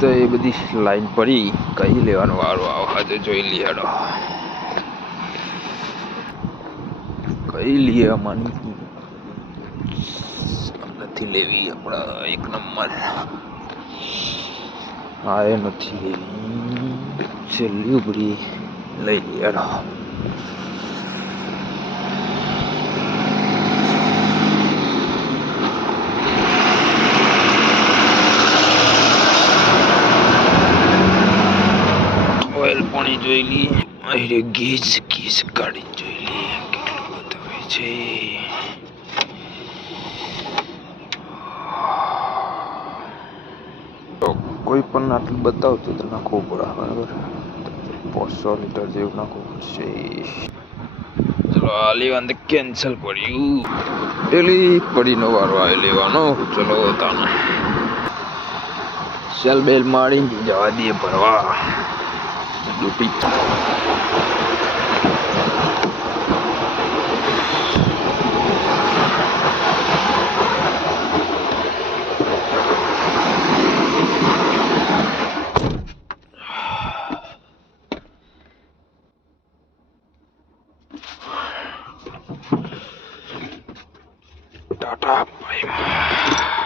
તો એ બધી લાઈન પડી, કઈ લેવાનો વારો આવે જોઈ લીધો. કઈ લઈએ અમારી નથી લેવી આપણા એક નંબર. હા એ નથી લેવી, છેલ્લી ઉપરી લઈ લઈએ. ઓઇલ પાણી જોઈ લઈએ, અરે ગેસ કાઢીને જોઈ લઈએ કેટલું બતાવે છે. કોઈ પણ આટલું બતાવતું તો નાખવું પડે બરાબર. 500 લીટર જેવું નાખવું પડશે. ચલો આ લેવાનું કેન્સલ પડ્યું. પેલી પડીનો વારો આવી લેવાનો. ચલો તાને સેલ બેલ મારી જવા દઈએ ભરવા. ડૂટી ટાટા ભાઈ.